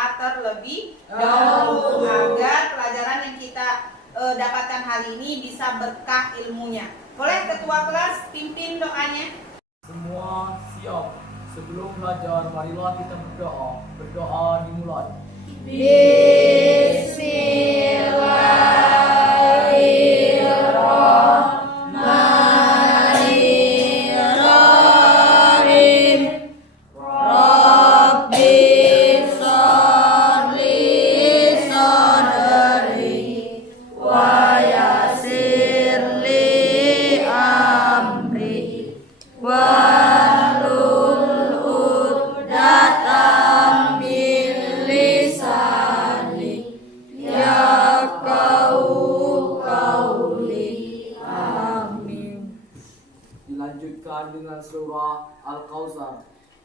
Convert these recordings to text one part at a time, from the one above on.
berdoa terlebih dahulu agar pelajaran yang kita dapatkan hari ini bisa berkah ilmunya. Boleh ketua kelas pimpin doanya? Semua siap. Sebelum belajar, marilah kita berdoa. Berdoa dimulai. Bismillahirrahmanirrahim. Rabbi sholli sadri wa yassir li amri wahlul uqdatam min lisani yafqahu qawli. Amin. Dilanjutkan dengan surah Al-Kautsar.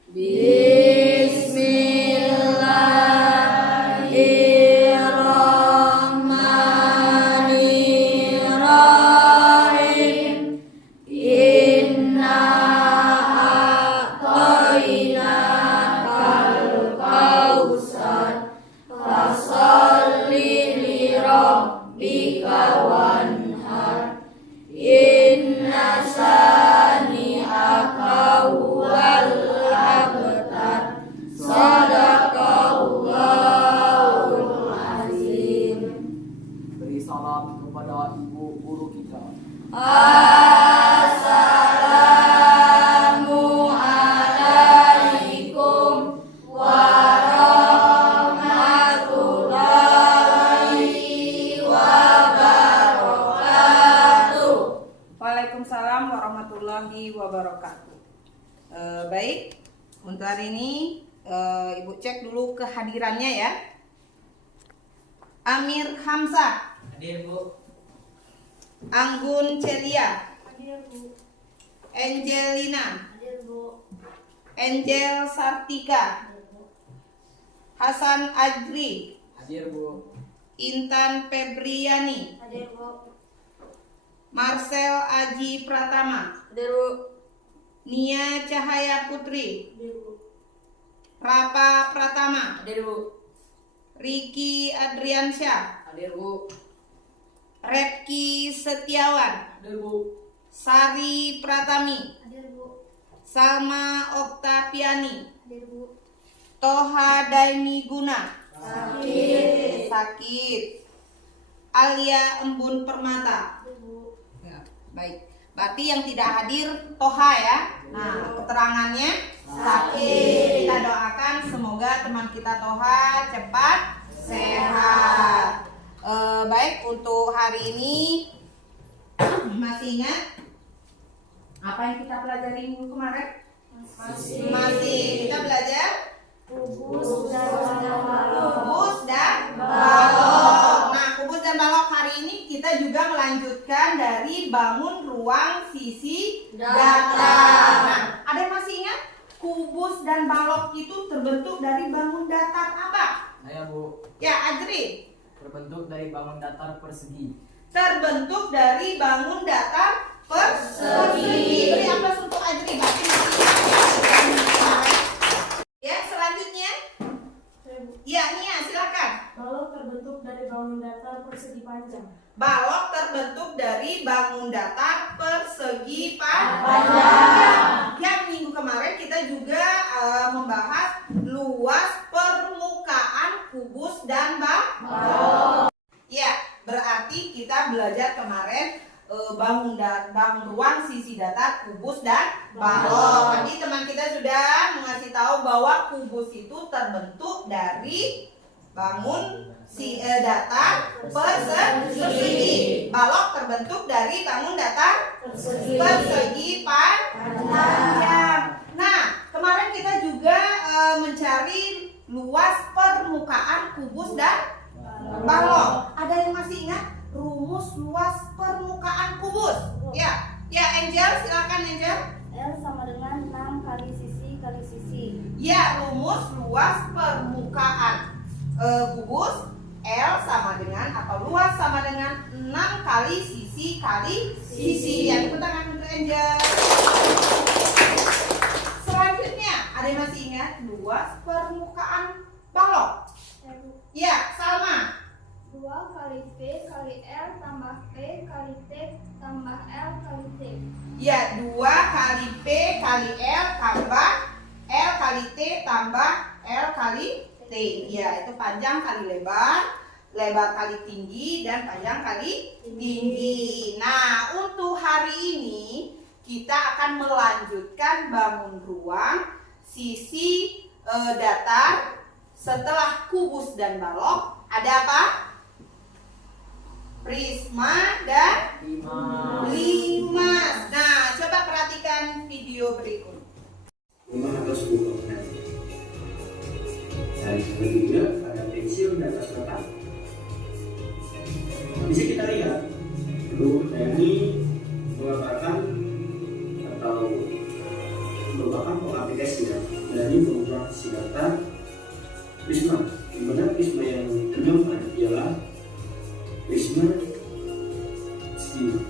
Bismillahirrahmanirrahim. Inna a'tainakal kautsar fasholli li rabbika wanhar. Inna sani'aka huwal abtar. Shadaqallahul azim. Beri salam kepada ibu guru kita. Assalamualaikum warahmatullahi wabarakatuh. Waalaikumsalam warahmatullahi wabarakatuh. Baik, untuk hari ini Ibu cek dulu kehadirannya ya. Amir Hamzah. Hadir, Bu. Anggun Celia. Hadir, Bu. Angelina. Hadir, Bu. Angel Sartika. Hadir, Bu. Hasan Ajri. Hadir, Bu. Intan Febriani. Hadir, Bu. Marcel Aji Pratama. Hadir, Bu. Nia Cahaya Putri. Hadir, Bu. Rapa Pratama. Hadir, Bu. Riki Adriansyah. Hadir, Bu. Repki Setiawan. Hadir, Bu. Sari Pratami. Hadir, Bu. Salma Oktaviani. Hadir, Bu. Toha Daimi Guna. Sakit. Alia Embun Permata. Hadir, Bu. Ya, baik. Berarti yang tidak hadir Toha ya. Nah, keterangannya sakit. Kita doakan semoga teman kita Toha cepat sehat. Baik, untuk hari ini masih ingat apa yang kita pelajari minggu kemarin? Masih kita belajar Kubus dan balok. kubus dan balok. Nah, kubus dan balok hari ini kita juga melanjutkan dari bangun ruang sisi datar. Nah, ada yang masih ingat? Kubus dan balok itu terbentuk dari bangun datar apa? Saya, Bu. Ya, Ajri. Terbentuk dari bangun datar persegi. Terbentuk dari bangun datar persegi. Beri aplaus untuk Ajri. Berarti masih ingat. Ya, selanjutnya. Ya, Nia, silakan. Balok terbentuk dari bangun datar persegi panjang. Balok terbentuk dari bangun datar persegi Panjang. panjang. Yang minggu kemarin kita juga membahas luas permukaan kubus dan balok. Ya, berarti kita belajar kemarin bangun ruang sisi datar, kubus dan balok. Tadi teman kita sudah mengasih tahu bahwa kubus itu terbentuk dari bangun datar persegi. Balok terbentuk dari bangun datar persegi panjang. Nah, kemarin kita juga mencari luas permukaan kubus dan balok. Ada yang masih ingat rumus luas permukaan kubus? Ya, Angel, silakan Angel. L sama dengan 6 kali sisi kali sisi. Ya, rumus luas permukaan kubus L sama dengan atau luas sama dengan 6 kali sisi kali sisi. Ya, tepuk tangan untuk Angel. Selanjutnya, ada yang masih ingat luas permukaan balok? tambah L kali T. Ya, itu panjang kali lebar, lebar kali tinggi, dan panjang kali tinggi. Nah, untuk hari ini kita akan melanjutkan bangun ruang sisi datar. Setelah kubus dan balok, ada apa? Prisma dan limas. Nah, coba perhatikan video berikut. Rumah atau sebuah bangunan. Dan juga ada pensil dan atas kotak. Bisa kita lihat, huruf ini mengatakan atau merupakan pengaplikasi dari program data Prisma. Di mana Prisma yang keempat ialah Prisma Schema.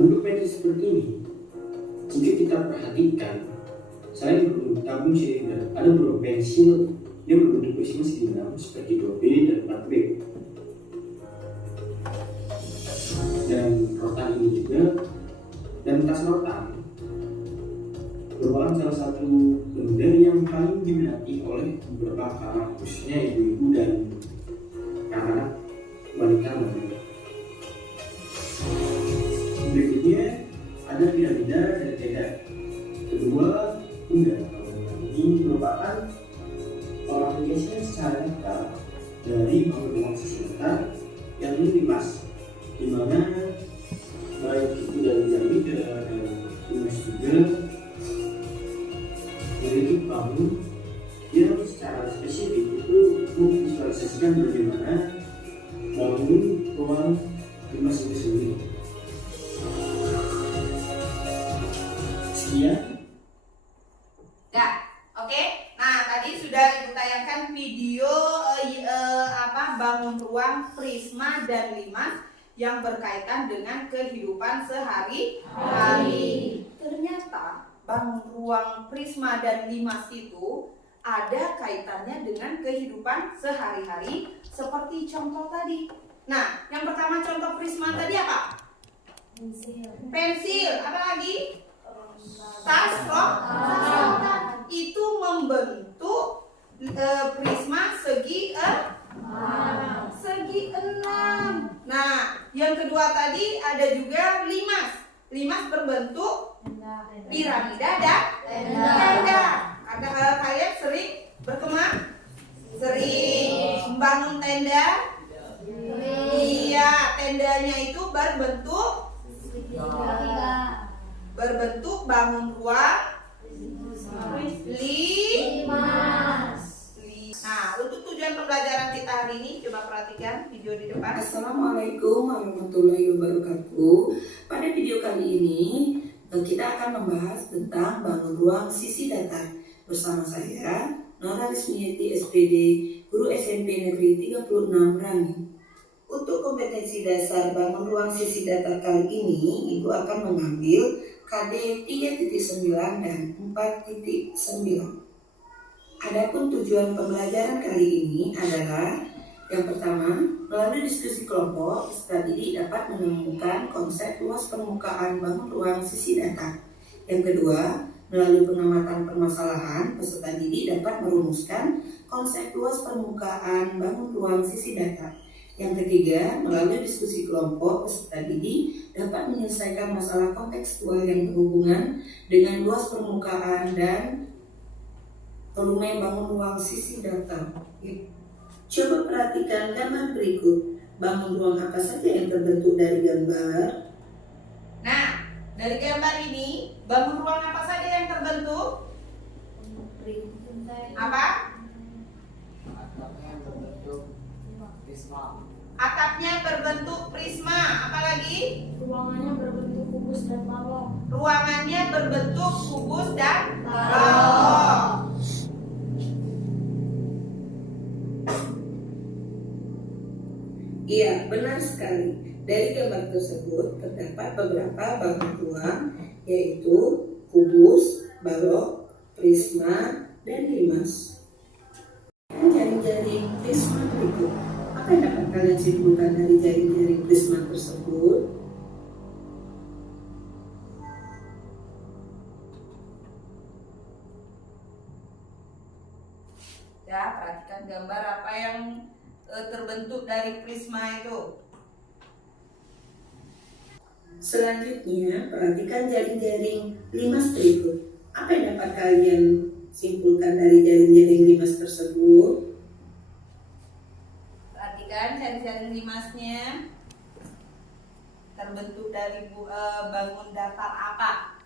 Untuk metode seperti ini, jika kita perhatikan, saya berbentuk tabung silinder. Ada beberapa pensil yang berbentuk prisma silinder seperti 2B dan 4B. Dan rotan ini juga, dan tas rotan merupakan salah satu benda yang paling diminati oleh beberapa kalangan, khususnya ibu-ibu dan anak-anak wanita. Berikutnya ada piramida dan tenda. Kedua, unggah. Ini merupakan pengaplikasian secara nyata dari bangunan sisi datar yang ini limas, di mana baik itu dari piramida dan limas juga memiliki bangun yang secara spesifik itu memvisualisasikan bagaimana bangun ruang limas itu sendiri. Sekian. Oke. Nah, tadi sudah Ibu tayangkan video bangun ruang prisma dan limas yang berkaitan dengan kehidupan sehari-hari. Ternyata bangun ruang prisma dan limas itu ada kaitannya dengan kehidupan sehari-hari seperti contoh tadi. Nah, yang pertama contoh prisma tadi apa? Pensil. Apa lagi? Tas rotan. Itu membentuk prisma segi 6. Nah, yang kedua tadi ada juga limas. Limas berbentuk piramida dan tenda. Karena kalian sering berkemah, sering membangun tenda. Iya, tendanya itu berbentuk bangun ruang limas. Nah, untuk tujuan pembelajaran kita hari ini, coba perhatikan video di depan. Assalamualaikum warahmatullahi wabarakatuh. Pada video kali ini kita akan membahas tentang bangun ruang sisi datar bersama saya Nora Rismiyati SPD, guru SMP Negeri 36 Merangin. Untuk kompetensi dasar bangun ruang sisi datar kali ini, Ibu akan mengambil KD 3.9 dan 4.9. Adapun tujuan pembelajaran kali ini adalah yang pertama, melalui diskusi kelompok, peserta didik dapat menemukan konsep luas permukaan bangun ruang sisi datar. Yang kedua, melalui pengamatan permasalahan, peserta didik dapat merumuskan konsep luas permukaan bangun ruang sisi datar. Yang ketiga, melalui diskusi kelompok, peserta didik dapat menyelesaikan masalah kontekstual yang berhubungan dengan luas permukaan dan volume bangun ruang sisi datar. Coba perhatikan gambar berikut. Bangun ruang apa saja yang terbentuk dari gambar? Nah, dari gambar ini, bangun ruang apa saja yang terbentuk? Apa? Atapnya berbentuk prisma. Atapnya berbentuk prisma. Apalagi? Ruangannya berbentuk kubus dan balok. Ruangannya berbentuk kubus dan balok. Iya, benar sekali. Dari gambar tersebut terdapat beberapa bangun ruang, yaitu kubus, balok, prisma, dan limas. Jaring-jaring prisma berikut. Apa yang dapat kalian simpulkan dari jaring-jaring prisma tersebut? Ya, perhatikan gambar apa yang terbentuk dari prisma itu. Selanjutnya, perhatikan jaring-jaring limas berikut. Apa yang dapat kalian simpulkan dari jaring-jaring limas tersebut? Perhatikan jaring-jaring limasnya terbentuk dari bangun datar apa?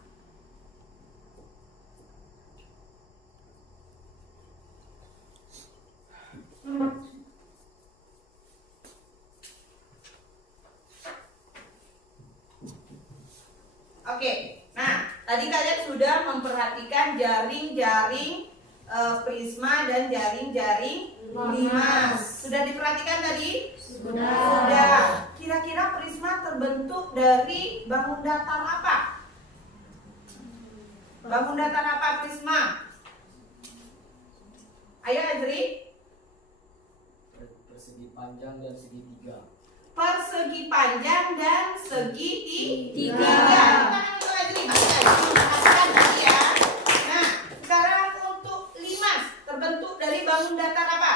Oke, nah tadi kalian sudah memperhatikan jaring-jaring prisma dan jaring-jaring limas. Sudah diperhatikan tadi? Sudah. Kira-kira prisma terbentuk dari bangun datar apa? Bangun datar apa prisma? Ayo Azri. Persegi panjang dan segitiga. Persegi panjang dan segitiga. Tangan itu Azri. Perhatikan tadi ya. Nah, sekarang untuk limas terbentuk dari bangun datar apa?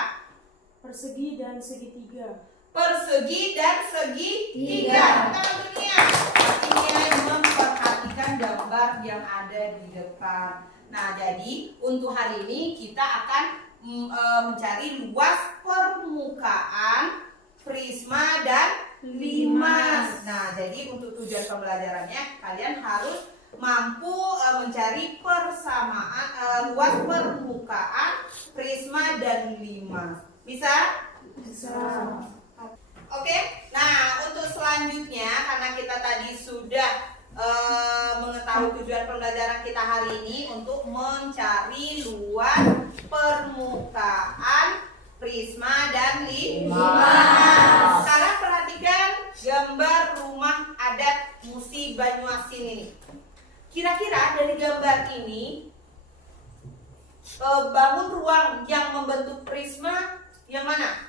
Persegi dan segitiga. Persegi dan segitiga. Kita dunia. Artinya memperhatikan gambar yang ada di depan. Nah, jadi untuk hari ini kita akan mencari luas permukaan prisma dan limas. Nah, jadi untuk tujuan pembelajarannya kalian harus mampu mencari persamaan luas permukaan prisma dan limas. Bisa? Bisa. Oke. Nah, untuk selanjutnya karena kita tadi sudah mengetahui tujuan pembelajaran kita hari ini untuk mencari luas permukaan prisma dan limas. Sekarang perhatikan gambar rumah adat Musi Banyuasin ini. Kira-kira dari gambar ini bangun ruang yang membentuk prisma yang mana?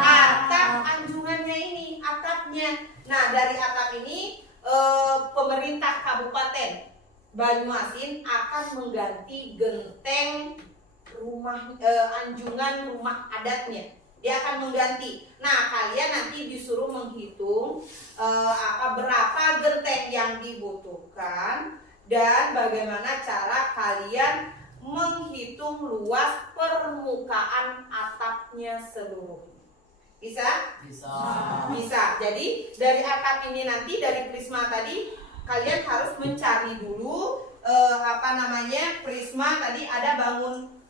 Atap anjungannya ini, atapnya. Nah, dari atap ini pemerintah Kabupaten Banyuasin akan mengganti genteng rumah anjungan rumah adatnya. Dia akan mengganti. Nah, kalian nanti disuruh menghitung berapa genteng yang dibutuhkan dan bagaimana cara kalian menghitung luas permukaan atapnya seluruhnya. Bisa? Bisa. Jadi dari atap ini nanti dari prisma tadi kalian harus mencari dulu prisma tadi ada bangun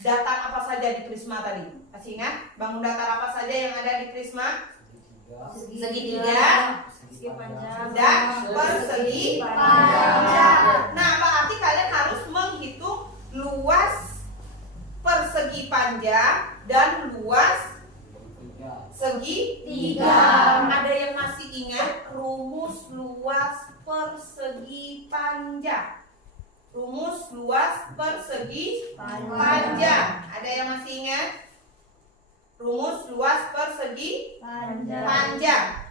datar apa saja di prisma tadi. Masih ingat? Bangun datar apa saja yang ada di prisma? Segitiga dan persegi panjang. Nah, berarti kalian harus menghitung luas persegi panjang dan luas segitiga. Ada yang masih ingat rumus luas persegi panjang? Rumus luas persegi panjang. Ada yang masih ingat? Rumus luas persegi panjang.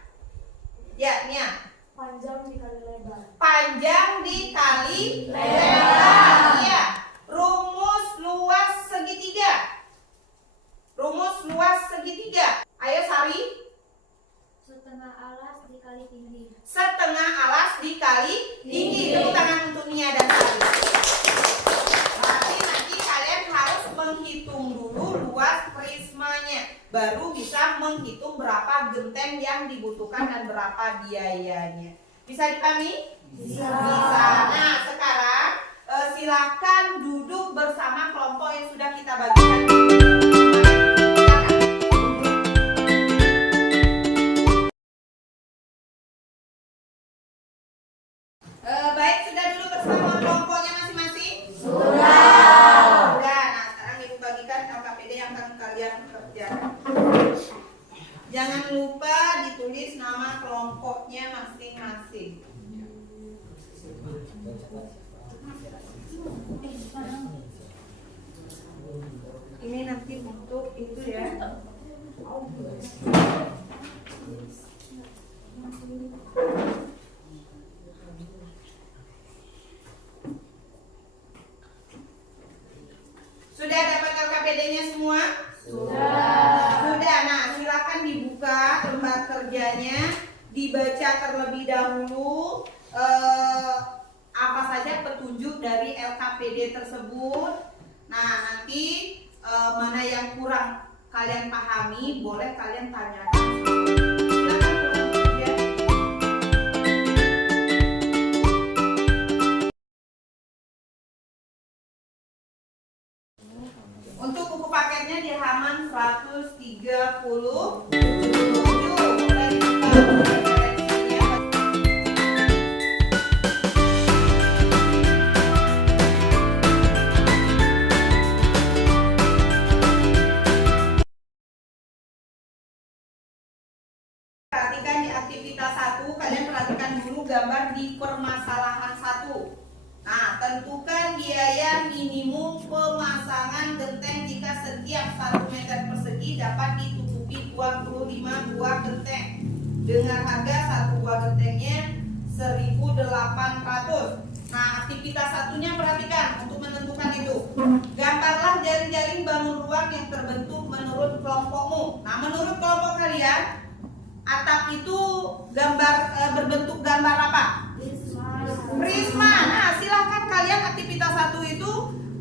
Ya, Nia. Panjang dikali lebar. Panjang dikali lebar. Iya. Rumus luas segitiga. Rumus luas segitiga. Ayo Sari. Setengah alas dikali tinggi. Setengah alas dikali tinggi. Tepuk tangan untuk Nia dan Sari. Berarti nanti kalian harus menghitung dulu luas prismanya. Baru bisa menghitung berapa genteng yang dibutuhkan dan berapa biayanya. Bisa dipahami? Bisa. Nah, sekarang silakan duduk bersama kelompok yang sudah kita bagikan. Baik, sudah duduk bersama kelompoknya masing-masing? Sudah. Nah, sekarang Ibu bagikan LKPD yang akan kalian kerjakan. Jangan lupa ditulis nama kelompoknya masing-masing. Ini dari LKPD tersebut. Nah, nanti mana yang kurang kalian pahami, boleh kalian tanyakan. Silakan ya. Untuk buku paketnya di halaman 130. Boleh dibuka. Perhatikan di aktivitas 1, kalian perhatikan dulu gambar di permasalahan 1. Nah, tentukan biaya minimum pemasangan genteng jika setiap 1 meter persegi dapat ditutupi 25 buah genteng dengan harga 1 buah gentengnya 1.800. Nah, aktivitas satunya perhatikan untuk menentukan itu. Gambarlah jaring-jaring bangun ruang yang terbentuk menurut kelompokmu. Nah, menurut kelompok kalian, atap itu berbentuk gambar apa? Prisma. Nah, silahkan kalian aktivitas 1 itu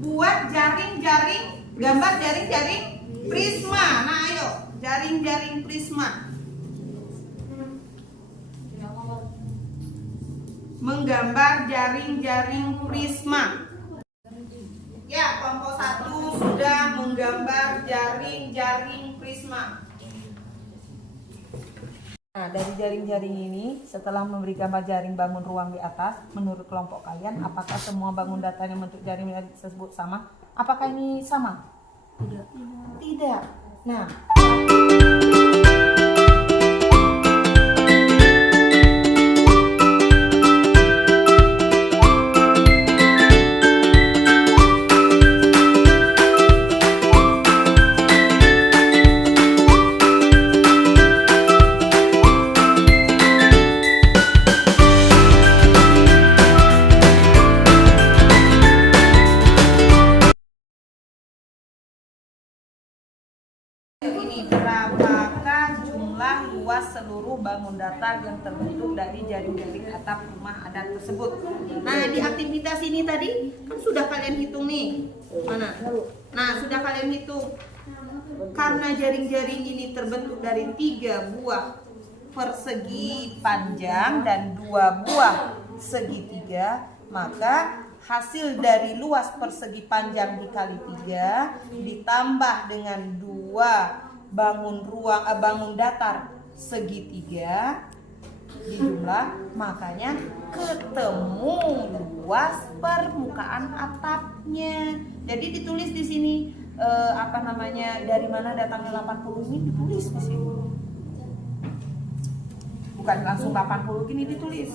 buat jaring-jaring, gambar jaring-jaring prisma. Nah, ayo, jaring-jaring prisma. Menggambar jaring-jaring prisma. Ya, kelompok 1 sudah menggambar jaring-jaring prisma. Nah, dari jaring-jaring ini, setelah memberi gambar jaring bangun ruang di atas, menurut kelompok kalian, apakah semua bangun datar yang bentuk jaring tersebut sama? Apakah ini sama? Tidak. Tidak. Nah, Ini berapakah jumlah luas seluruh bangun datar yang terbentuk dari jaring-jaring atap rumah adat tersebut? Nah, di aktivitas ini tadi kan sudah kalian hitung nih. Mana? Nah, sudah kalian hitung. Karena jaring-jaring ini terbentuk dari 3 buah persegi panjang dan 2 buah segitiga, maka hasil dari luas persegi panjang dikali 3 ditambah dengan 2 bangun datar segitiga dijumlah, makanya ketemu luas permukaan atapnya. Jadi ditulis di sini dari mana datangnya 80 ini ditulis di sini. Bukan langsung 80 gini ditulis.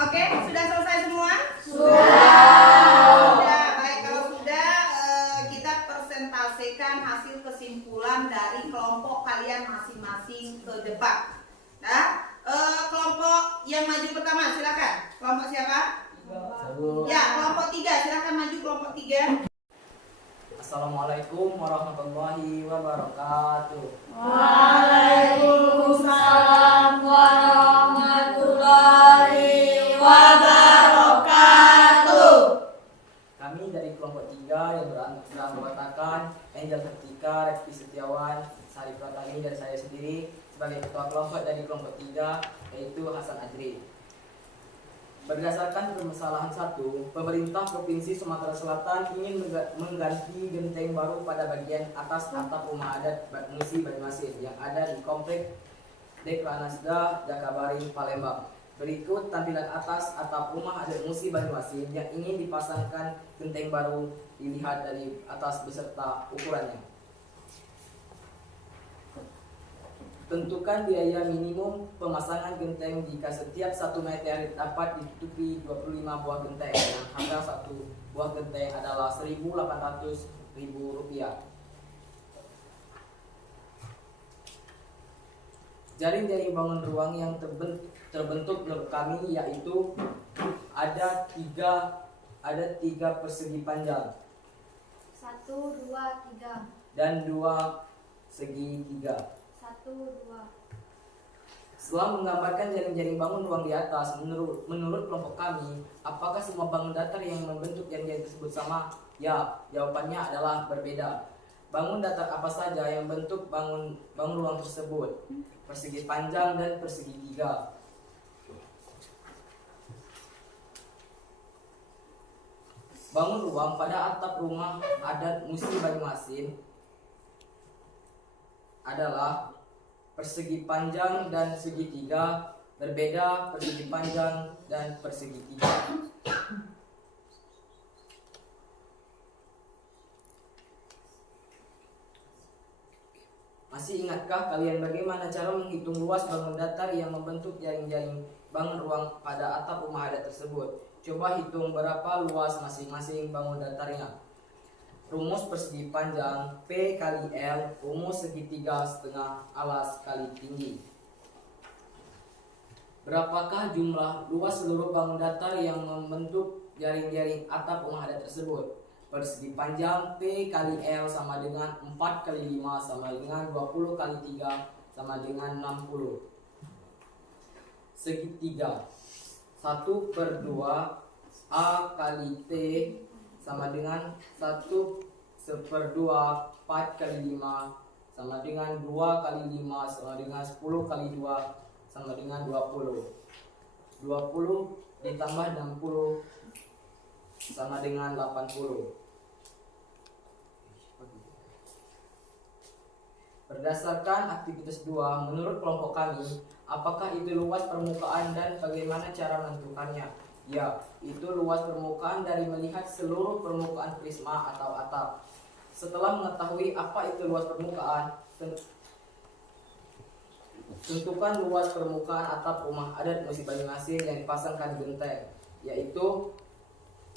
Oke, sudah selesai semua? Sudah. Baik, kalau sudah kita presentasikan hasil kesimpulan dari kelompok kalian masing-masing ke depan. Nah, kelompok yang maju pertama silakan. Kelompok siapa? Ya, kelompok 3 silakan maju kelompok 3. Assalamualaikum warahmatullahi wabarakatuh. Waalaikumsalam warahmatullahi wabarakatuh. Kami dari kelompok 3 yang beranggotakan Angel Vertika, Reski Setiawan, Sarif Pratani, dan saya sendiri sebagai ketua kelompok dari kelompok 3, yaitu Hasan Adri. Berdasarkan permasalahan 1, pemerintah Provinsi Sumatera Selatan ingin mengganti genteng baru pada bagian atas atap rumah adat Musi Banyuasin yang ada di komplek Dekranasda Jakabaring, Palembang. Berikut tampilan atas atap rumah adat Musi Banyuasin yang ingin dipasangkan genteng baru, dilihat dari atas beserta ukurannya. Tentukan biaya minimum pemasangan genteng jika setiap 1 meter dapat ditutupi 25 buah genteng. Harga 1 buah genteng adalah 1.800 Rp100.000. Jaring-jaring bangun ruang yang terbentuk menurut kami yaitu ada tiga persegi panjang 1, 2, 3. dan 2 segi 3. 1, 2. Setelah menggambarkan jaring-jaring bangun ruang di atas, menurut kelompok kami, apakah semua bangun datar yang membentuk jaring-jaring tersebut sama? Ya, jawabannya adalah berbeda. Bangun datar apa saja yang bentuk bangun ruang tersebut? Persegi panjang dan persegi 3. Bangun ruang pada atap rumah adat Musi Banyuasin adalah persegi panjang dan segi 3, berbeda persegi panjang dan persegi 3. Masih ingatkah kalian bagaimana cara menghitung luas bangun datar yang membentuk jaring-jaring bangun ruang pada atap rumah adat tersebut? Coba hitung berapa luas masing-masing bangun datarnya. Rumus persegi panjang P kali L, rumus segitiga setengah alas kali tinggi. Berapakah jumlah luas seluruh bangun datar yang membentuk jaring-jaring atap rumah adat tersebut? Persegi panjang P kali L sama dengan 4 kali 5 sama dengan 20 kali 3 sama dengan 60. Segitiga 1/2 A kali T sama dengan 1/2 4 kali 5 sama dengan 2 kali 5 sama dengan 10 kali 2 sama dengan 20. 20 ditambah 60 sama dengan 80. Berdasarkan aktivitas 2, menurut kelompok kami, apakah itu luas permukaan dan bagaimana cara menentukannya? Ya, itu luas permukaan dari melihat seluruh permukaan prisma atau atap. Setelah mengetahui apa itu luas permukaan, tentukan luas permukaan atap rumah adat Musi Banyuasin yang dipasangkan genteng, yaitu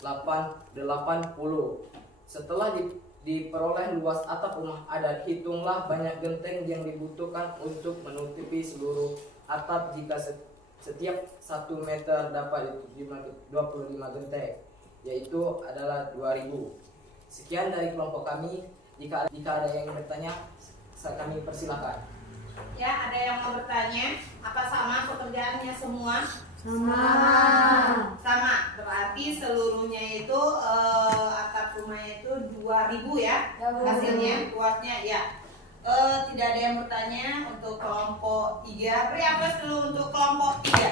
80. Setelah diperoleh luas atap rumah adat, hitunglah banyak genteng yang dibutuhkan untuk menutupi seluruh atap jika setiap 1 meter dapat 25 genteng, yaitu adalah 2000. Sekian dari kelompok kami. Jika ada yang bertanya, kami persilakan. Ya, ada yang mau bertanya? Apa sama pekerjaannya semua? Sama. Berarti seluruhnya itu atap rumahnya itu 2000 ya hasilnya, luasnya ya. Tidak ada yang bertanya untuk kelompok 3. Beri aplaus dulu untuk kelompok 3.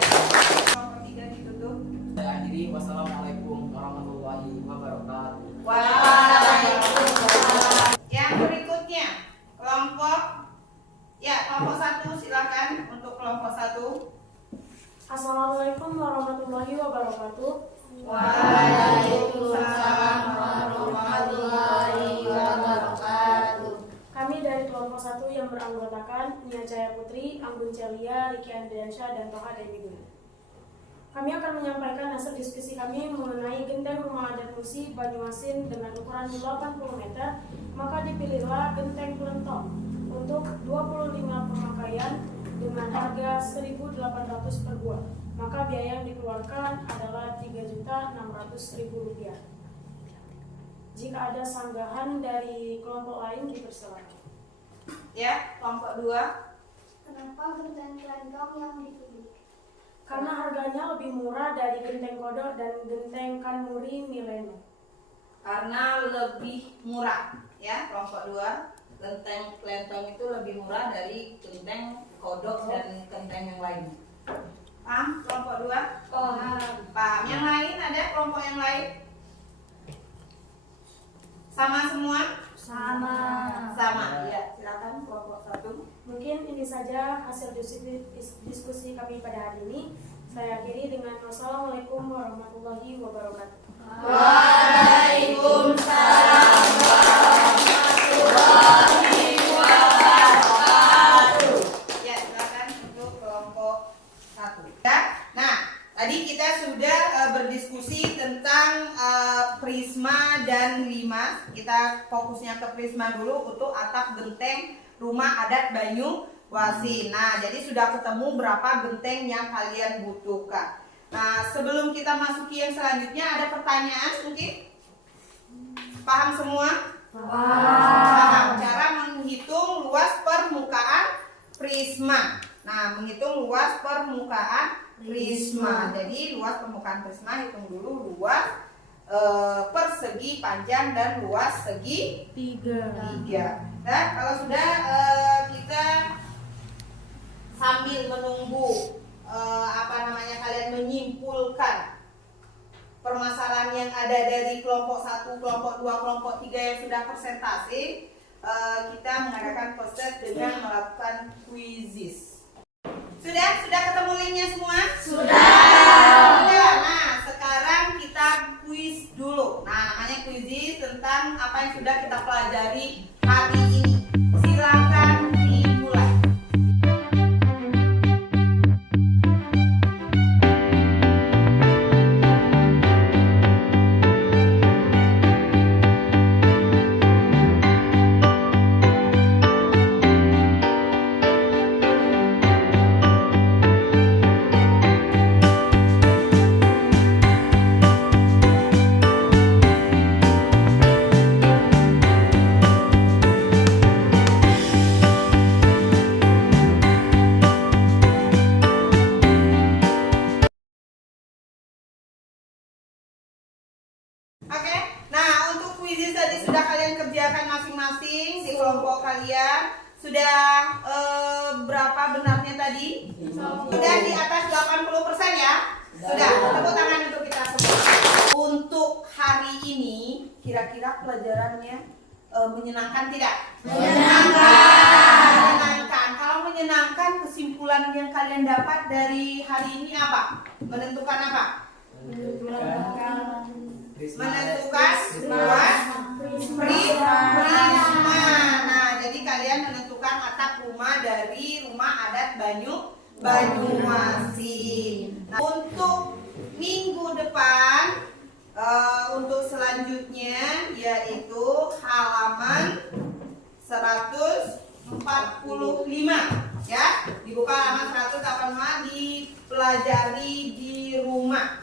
Kelompok 3 ditutup. Saya akhiri. Wassalamualaikum warahmatullahi wabarakatuh. Waalaikumsalam. Yang berikutnya kelompok 1 silakan untuk kelompok 1. Assalamualaikum warahmatullahi wabarakatuh. Waalaikumsalam warahmatullahi wabarakatuh. Kami dari kelompok 1 yang beranggotakan Nia Cahaya Putri, Anggun Celia, Riki Andriansyah, dan Toha Dewi. Kami akan menyampaikan hasil diskusi kami mengenai genteng rumah adat Musi Banyuasin dengan ukuran 80 meter, maka dipilihlah genteng Klentong untuk 25 pemakaian dengan harga 1.800 per buah. Maka biaya yang dikeluarkan adalah Rp3.600.000. Jika ada sanggahan dari kelompok lain dipersilakan. Ya, kelompok 2. Kenapa genteng Klentong yang dipilih? Karena harganya lebih murah dari genteng kodok dan genteng Kanmuri Mileno. Karena lebih murah, ya, kelompok 2. Genteng Klentong itu lebih murah dari genteng kodok dan genteng yang lain. Paham kelompok 2? Paham. Yang lain ada kelompok yang lain? Sama semua? Sama. Ya, silakan kelompok 1. Mungkin ini saja hasil diskusi kami pada hari ini. Saya akhiri dengan wassalamualaikum warahmatullahi wabarakatuh. Waalaikumsalam warahmatullahi wabarakatuh. Ya, silakan untuk kelompok 1. Ya. Nah, tadi kita sudah berdiskusi tentang prisma dan 5. Kita fokusnya ke Prisma dulu untuk atap genteng rumah adat Banyuasin. Nah, jadi sudah ketemu berapa genteng yang kalian butuhkan. Nah, sebelum kita masuki yang selanjutnya, ada pertanyaan mungkin? Paham semua? Paham. Cara menghitung luas permukaan prisma. Nah, menghitung luas permukaan prisma. Jadi luas permukaan prisma hitung dulu luas persegi panjang dan luas segi 3. Nah, kalau sudah kita sambil menunggu kalian menyimpulkan permasalahan yang ada dari kelompok 1, kelompok 2, kelompok 3 yang sudah presentasi, kita mengadakan proses dengan melakukan quizzes. Sudah ketemu linknya semua? Sudah. Nah, sekarang kita quiz dulu. Nah, namanya quizzes tentang apa yang sudah kita pelajari hari ini. Silakan dimulai. Oke, nah untuk quizzes tadi sudah kalian kerjakan masing-masing di kelompok kalian. Sudah berapa benarnya tadi? Sudah di atas 80% ya? Sudah, tepuk tangan untuk kita semua. Untuk hari ini, kira-kira pelajarannya menyenangkan tidak? Menyenangkan. Kalau menyenangkan, kesimpulan yang kalian dapat dari hari ini apa? Menentukan apa? Menentukan luas prisma. Nah, jadi kalian menentukan atap rumah dari rumah adat Banyuasin. Nah, untuk minggu depan, untuk selanjutnya yaitu halaman 145 ya. Dibuka halaman 145, dipelajari di rumah.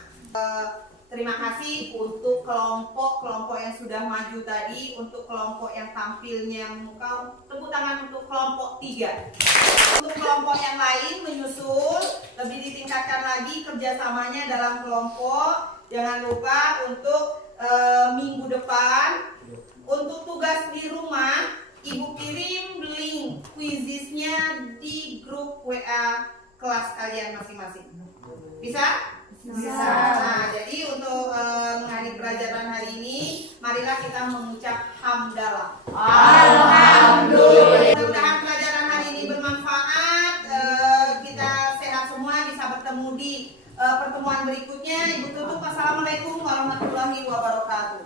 Terima kasih untuk kelompok yang sudah maju tadi. Untuk kelompok yang tampilnya muka, tepuk tangan untuk kelompok 3. Untuk kelompok yang lain menyusul, lebih ditingkatkan lagi kerjasamanya dalam kelompok. Jangan lupa untuk minggu depan, untuk tugas di rumah, Ibu kirim link quizisnya di grup WA kelas kalian masing-masing. Bisa? Bisa. Nah, jadi untuk mengakhiri pelajaran hari ini, marilah kita mengucap hamdalah. Alhamdulillah. Mudah-mudahan pelajaran hari ini bermanfaat. Kita sehat semua, bisa bertemu di pertemuan berikutnya. Ibu tutup. Assalamualaikum warahmatullahi wabarakatuh.